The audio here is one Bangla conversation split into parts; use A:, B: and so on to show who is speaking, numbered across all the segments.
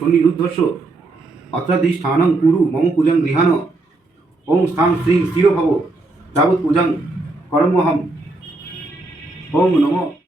A: শনিরুদ্ধস্য অত্রাধিষ্ঠানং কুরু মম পূজাং গৃহান ওং স্থান শ্রী স্থির ভাব যাবৎ পূজাং করমহম। ওং নমঃ।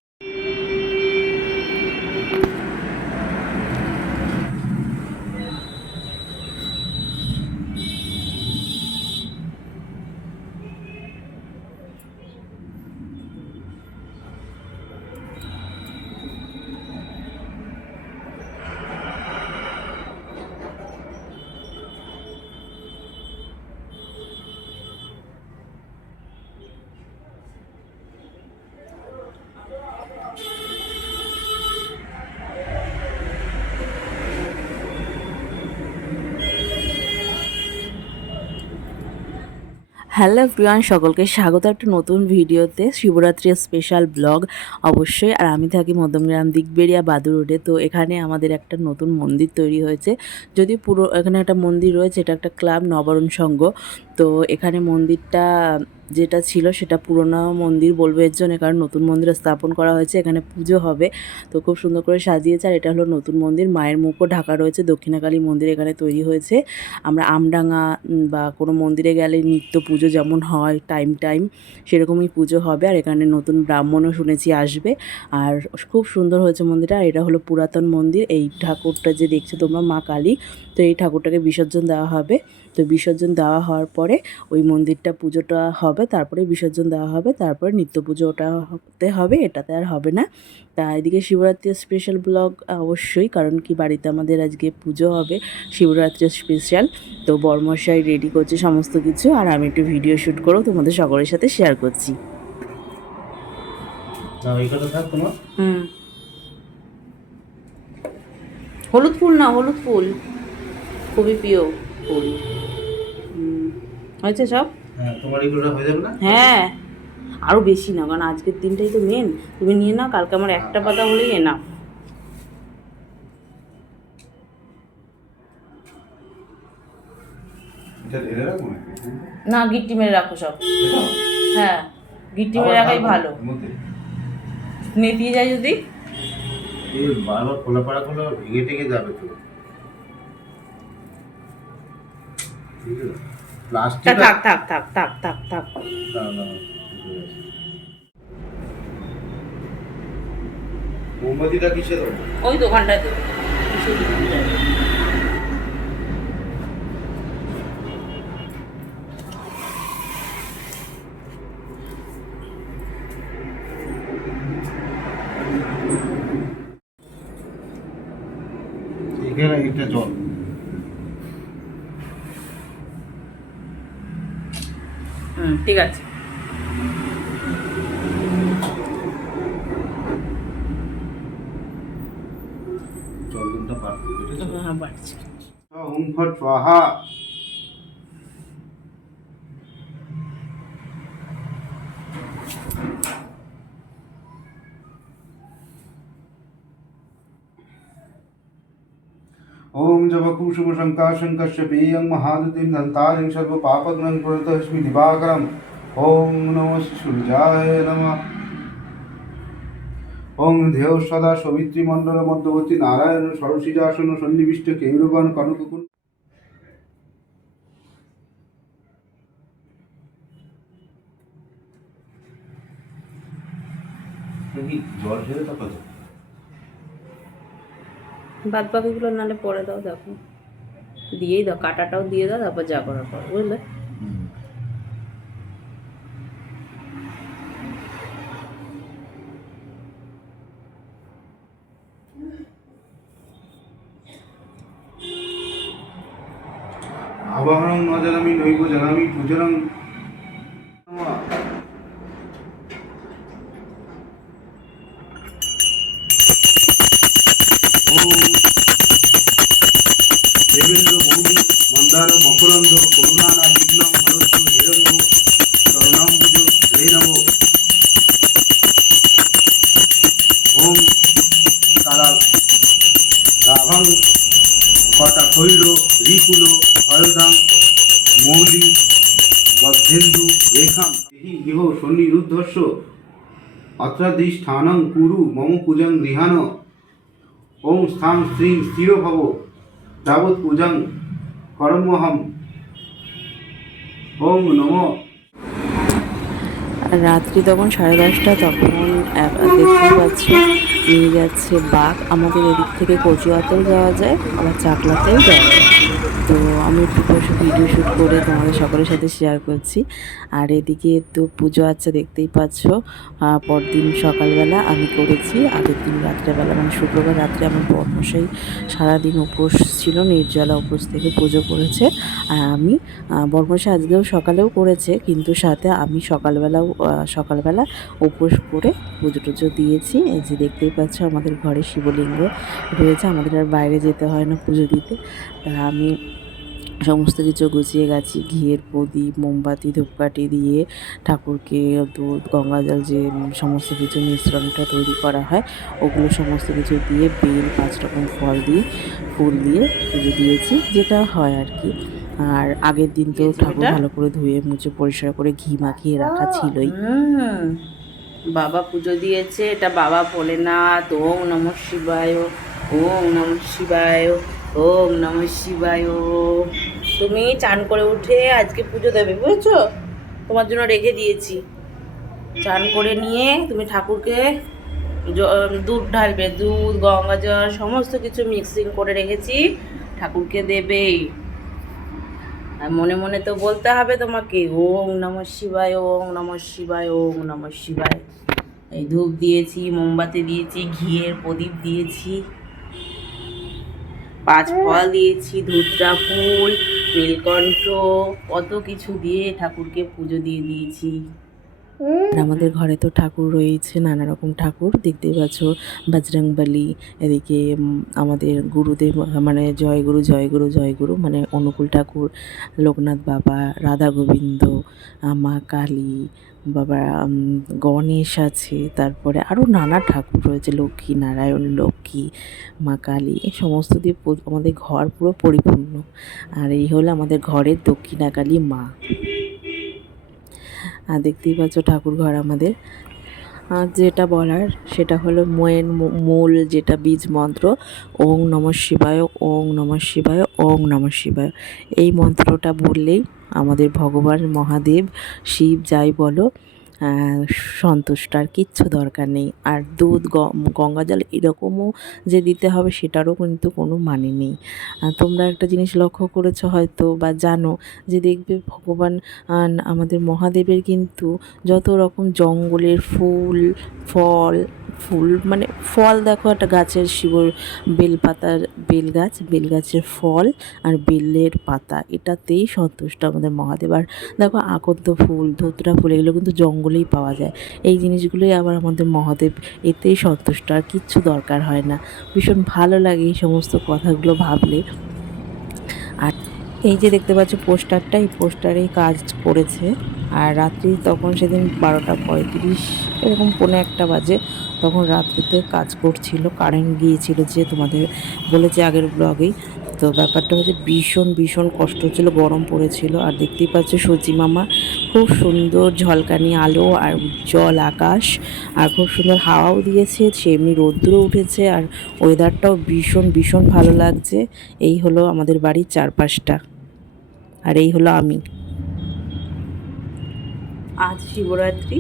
B: হ্যালো প্রিয়ান সকলকে স্বাগত একটা নতুন ভিডিওতে, শিবরাত্রির স্পেশাল ব্লগ অবশ্যই, আর আমি থাকি মধ্যমগ্রাম দিকবেড়িয়া বাদু রোডে, তো এখানে আমাদের একটা নতুন মন্দির তৈরি হয়েছে। যদি পুরো এখানে একটা মন্দির রয়েছে, এটা একটা ক্লাব নবরণ সংঘ, তো এখানে মন্দিরটা যেটা ছিল সেটা পুরোনো মন্দির বলব এর জন্য, কারণ নতুন মন্দির স্থাপন করা হয়েছে, এখানে পুজো হবে। তো খুব সুন্দর করে সাজিয়েছে, আর এটা হলো নতুন মন্দির। মায়ের মুখও ঢাকা রয়েছে, দক্ষিণাকালী মন্দির এখানে তৈরি হয়েছে। আমরা আমডাঙ্গা বা কোনো মন্দিরে গেলে নিত্য পুজো যেমন হয়, টাইম টাইম, সেরকমই পুজো হবে। আর এখানে নতুন ব্রাহ্মণও শুনেছি আসবে। আর খুব সুন্দর হয়েছে মন্দিরটা, আর এটা হলো পুরাতন মন্দির। এই ঠাকুরটা যে দেখছ তোমরা, মা কালী, তো এই ঠাকুরটাকে বিসর্জন দেওয়া হবে। তো বিসর্জন দেওয়া হওয়ার পরে ওই মন্দিরটা পুজোটা হবে তারপরে বিসর্জন দেওয়া হবে তারপরে নিত্য পুজো ওটা হতে হবে এটাতে আর হবে না। তা এদিকে শিবরাত্রির স্পেশাল ব্লগ অবশ্যই কারণ কি বাড়িতে আমাদের আজকে পুজো হবে শিবরাত্রির স্পেশাল তো বর্মশাই রেডি করছে সমস্ত কিছু আর আমি একটু ভিডিও শ্যুট করেও তোমাদের সকলের সাথে শেয়ার করছি। হুম। হলুদ ফুল না হলুদ ফুল। খুবই প্রিয় ফুল। হয়েছে সব?
A: হ্যাঁ তোমার এগুলো হয়ে যাবে না?
B: হ্যাঁ। আরও বেশি না কারণ আজকের দিনটাই তো মেন তুমি নিয়ে নাও কালকে আমার একটা পাতা হলেই এ না
A: এটা ঢেলে
B: না গিট্টি মেরে রাখো সব। হ্যাঁ গিট্টি মেরে রাখাই ভালো। নেতিয়ে যায় যদি।
A: বারবার খোলা পাড়া খোলা ভেঙে টেঙে যাবে তো। ঠিক আছে? প্লাস্টিক
B: থাক থাক থাক থাক থাক থাক।
A: মোমবাতিটা কিসে দেবো
B: ওই দোকানটায় তো
A: এখানে একটা জল
B: হুম ঠিক আছে। হ্যাঁ বাড়ছে।
A: ওম ফট স্বাহা ओम जब कुसुम शंकाशं कश्यपेयं महादुतिं दन्तारिं सर्वपापग्नं प्रणतस्मि दिवाकरम् ओम नमः सूर्याय नमः ওং দেহ সদা সবিত্রী মণ্ডল মধ্যবর্তী নারায়ণ সরসিজাসন সন্নিবিষ্ট কেউরবান কনককুন জল ঢেলে তারপর
B: বাদ বাকিগুলো নাহলে পরে দাও, দেখো। দিয়েই দাও, কাটাটাও দিয়ে দাও, তারপর যা করার পর বুঝলে?
A: রিকুলো ভয়দাং মৌলি, বদ্ধেন্দু, রেখাম। এই গৃহ সন্নিরুদ্ধস্য। অত্রাদিষ্ঠানং কুরু মম পূজং গৃহান ওং স্থান স্ত্রী স্থিরভব যাবৎ পূজং করমহম। ওং
B: নম। রাত্রি তখন সাড়ে দশটা, তখন দেখতে পাচ্ছি, নিয়ে যাচ্ছে বাঘ। আমাদের এদিক থেকে কচুয়াতেও যাওয়া যায়, আবার চাকলাতেও যাওয়া যায়। তো আমি একটু পরশু ভিডিও শ্যুট করে তোমাদের সকলের সাথে শেয়ার করছি। আর এদিকে তো পুজো আচ্ছা দেখতেই পাচ্ছ পরদিন সকালবেলা আমি করেছি, আগের দিন রাত্রেবেলা মানে শুক্রবার রাত্রে আমার বর্মশাই সারাদিন উপোস ছিল, নির্জলা উপোস থেকে পুজো করেছে। আর আমি বর্মশাই আজকেও সকালেও করেছে, কিন্তু সাথে আমি সকালবেলাও সকালবেলা উপোস করে পুজো টুজো দিয়েছি। এই যে দেখতেই পাচ্ছ, আমাদের ঘরে শিবলিঙ্গ রয়েছে, আমাদের আর বাইরে যেতে হয় না পুজো দিতে। তা আমি সমস্ত কিছু গুছিয়ে গেছি। ঘিয়ের প্রদীপ মোমবাতি ধূপকাঠি দিয়ে ঠাকুরকে দুধ গঙ্গা জল যে সমস্ত কিছু মিশ্রণটা তৈরি করা হয় ওগুলো সমস্ত কিছু দিয়ে বেল পাঁচ রকম ফল দিয়ে ফুল দিয়ে পুজো দিয়েছি যেটা হয় আর কি। আর আগের দিন তো ঠাকুর ভালো করে ধুয়ে মুছে পরিষ্কার করে ঘি মাখিয়ে রাখা ছিলই।
C: বাবা পুজো দিয়েছে এটা বাবা ভোলেনাথ ওম নম শিবায় ওম নম শিবায় ওম নম শিবায়। তুমি চান করে উঠে আজকে পুজো দেবে, বুঝেছ? তোমার জন্য রেখে দিয়েছি। চান করে নিয়ে তুমি ঠাকুরকে দুধ ঢালবে, দুধ, গঙ্গা জল, সমস্ত কিছু মিক্সিং করে রেখেছি, ঠাকুরকে দেবেই। আর মনে মনে তো বলতে হবে তোমাকে, ওং নম শিবায়, ওং নম শিবায়, ওং নম শিবায়। এই ধূপ দিয়েছি, মোমবাতি দিয়েছি, ঘিয়ের প্রদীপ দিয়েছি। পাঁচ ফল দিয়েছি, ধুত্রা ফুল নীলকণ্ঠ কত কিছু দিয়ে ঠাকুরকে পুজো দিয়ে দিয়েছি।
B: আর আমাদের ঘরে তো ঠাকুর রয়েছে, নানা রকম ঠাকুর। দেখতে পাচ্ছ বজরংবলী এদিকে আমাদের গুরুদেব মানে জয়গুরু জয়গুরু জয়গুরু মানে অনুকূল ঠাকুর, লোকনাথ বাবা, রাধা গোবিন্দ মা কালী, বাবা গণেশ আছে, তারপরে আরও নানা ঠাকুর রয়েছে, লক্ষ্মী নারায়ণ, লক্ষ্মী, মা কালী, এই সমস্ত দিয়ে আমাদের ঘর পুরো পরিপূর্ণ। আর এই হলো আমাদের ঘরের দক্ষিণাকালী মা। আর দেখতেই পাচ্ছ ঠাকুর ঘর আমাদের। আর যেটা বলার, সেটা হলো ময়ের মূল যেটা বীজ মন্ত্র, ওং নম শিবায়, ওং নম শিবায়, ওং নম শিবায়। এই মন্ত্রটা বললেই আমাদের ভগবান মহাদেব শিব যাই বলো সন্তুষ্ট, আর কিচ্ছু দরকার নেই। আর দুধ গঙ্গা জল এরকমও যে দিতে হবে সেটারও কিন্তু কোনো মানে নেই। তোমরা একটা জিনিস লক্ষ্য করেছ হয়তো বা জানো যে দেখবে ভগবান আমাদের মহাদেবের কিন্তু যত রকম জঙ্গলের ফুল, ফল ফুল মানে ফল দেখো একটা গাছের শিবর বেলপাতার বেল গাছ বেল গাছের ফল আর বেলের পাতা, এটাতেই সন্তুষ্ট আমাদের মহাদেব। আর দেখো আকন্দ ফুল, ধুতরা ফুল, এগুলো কিন্তু জঙ্গলেই পাওয়া যায়। এই জিনিসগুলোই আবার আমাদের মহাদেব এতেই সন্তুষ্ট, আর কিচ্ছু দরকার হয় না। ভীষণ ভালো লাগে এই সমস্ত কথাগুলো ভাবলে। আর এই যে দেখতে পাচ্ছ পোস্টারটা, এই পোস্টারেই কাজ করেছে। আর রাত্রি তখন সেদিন বারোটা পঁয়ত্রিশ, এরকম পৌনে একটা বাজে, তখন রাত্রিতে কাজ করছিল, কারেন্ট গিয়েছিল যে তোমাদের বলেছে আগের ব্লগেই তো ব্যাপারটা হচ্ছে ভীষণ ভীষণ কষ্ট হচ্ছিল, গরম পড়েছিল। আর দেখতেই পাচ্ছ সজি মামা খুব সুন্দর ঝলকানি আলো আর উজ্জ্বল আকাশ, আর খুব সুন্দর হাওয়াও দিয়েছে, সেমনি রোদ্দুরও উঠেছে, আর ওয়েদারটাও ভীষণ ভীষণ ভালো লাগছে। এই হলো আমাদের বাড়ির চারপাশটা। আর এই হলো আমি।
C: আজ শিবরাত্রি।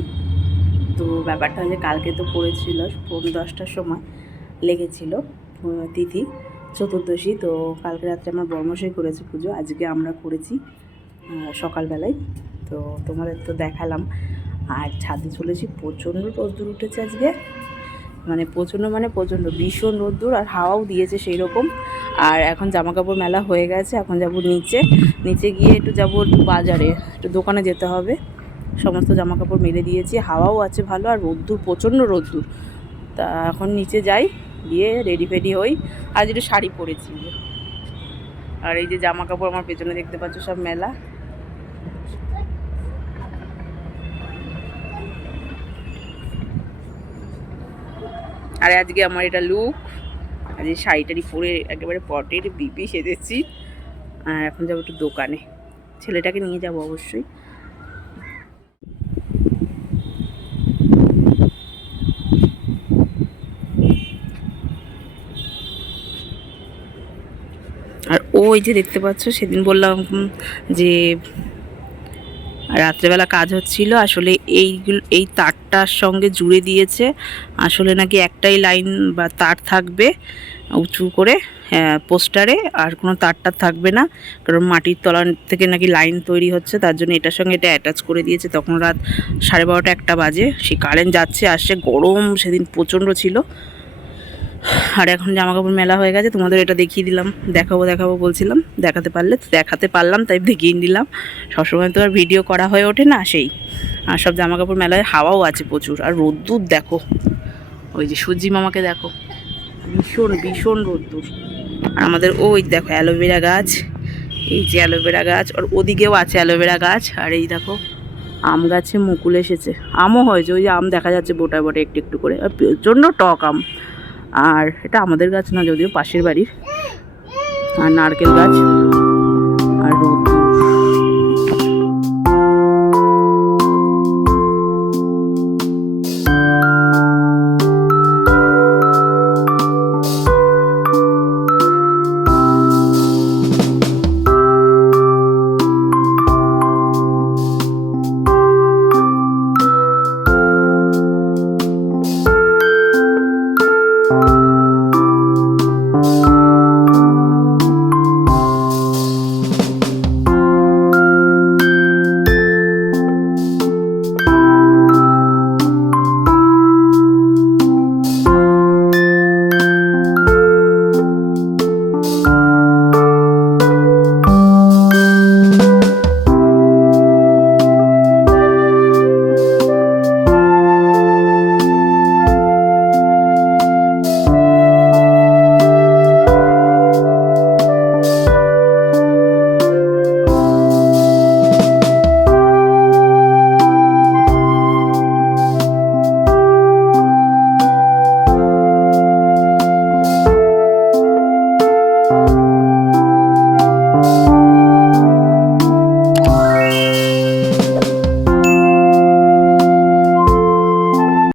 C: তো ব্যাপারটা হচ্ছে কালকে তো পড়েছিল পৌনে দশটার সময় লেগেছিল তিথি চতুর্দশী। তো কালকে রাত্রে আমার বর্মশাই করেছে পুজো, আজকে আমরা করেছি সকালবেলায়। তো তোমাদের তো দেখালাম। আর ছাদে চলেছি, প্রচণ্ড রোদ্দুর উঠেছে আজকে। মানে প্রচণ্ড মানে প্রচণ্ড, ভীষণ রোদ্দুর আর হাওয়াও দিয়েছে সেই রকম আর এখন জামা কাপড় মেলা হয়ে গেছে, এখন যাব নিচে। নিচে গিয়ে একটু যাব একটু বাজারে, একটু দোকানে যেতে হবে। সমস্ত জামা কাপড় মেলে দিয়েছি, হাওয়াও আছে ভালো আর রোদ্দুর, প্রচণ্ড রোদ্দুর। তা এখন নিচে যাই, গিয়ে রেডি ফেডি হই। আজ একটু শাড়ি পরেছি। আর এই যে জামা কাপড় আমার পেছনে দেখতে পাচ্ছ, সব মেলা। আর আজকে আমার এটা লুক আর এই শাড়িটারি পরে একেবারে পটের বিপি সেজেছি। আর এখন যাব একটু দোকানে। ছেলেটাকে নিয়ে যাব অবশ্যই। আর ওই যে দেখতে পাচ্ছ, সেদিন বললাম যে রাত্রেবেলা কাজ হচ্ছিল, আসলে এইগুলো, এই তারটার সঙ্গে জুড়ে দিয়েছে, আসলে নাকি একটাই লাইন বা তার থাকবে উঁচু করে পোস্টারে, আর কোনো তারটা থাকবে না, কারণ মাটির তলা থেকে নাকি লাইন তৈরি হচ্ছে, তার জন্য এটার সঙ্গে এটা অ্যাটাচ করে দিয়েছে, তখন রাত সাড়ে বারোটা একটা বাজে, সেই কারেন্ট যাচ্ছে, আসছে, গরম সেদিন প্রচণ্ড ছিল আর এখন জামা কাপড় মেলা হয়ে গেছে, তোমাদের এটা দেখিয়ে দিলাম, দেখাবো দেখাবো বলছিলাম, দেখাতে পারলে দেখাতে পারলাম, তাই দেখিয়ে দিলাম সবসময় তো আর ভিডিও করা হয়ে ওঠে না সেই। আর সব জামা কাপড় মেলায় হাওয়াও আছে প্রচুর, আর রোদ্দুর দেখো, ওই যে সূর্যি মামাকে দেখো, ভীষণ ভীষণ রোদ্দুর। আর আমাদের ওই দেখো অ্যালোভেরা গাছ, এই যে অ্যালোভেরা গাছ, আর ওদিকেও আছে অ্যালোভেরা গাছ, আর এই দেখো আম গাছে মুকুল এসেছে, আমও হয়েছে, ওই যে আম দেখা যাচ্ছে বোটায় বোটে একটু একটু করে, আর প্রচণ্ড টক আম। আর এটা আমাদের গাছ না যদিও পাশের বাড়ির। আর নারকেল গাছ।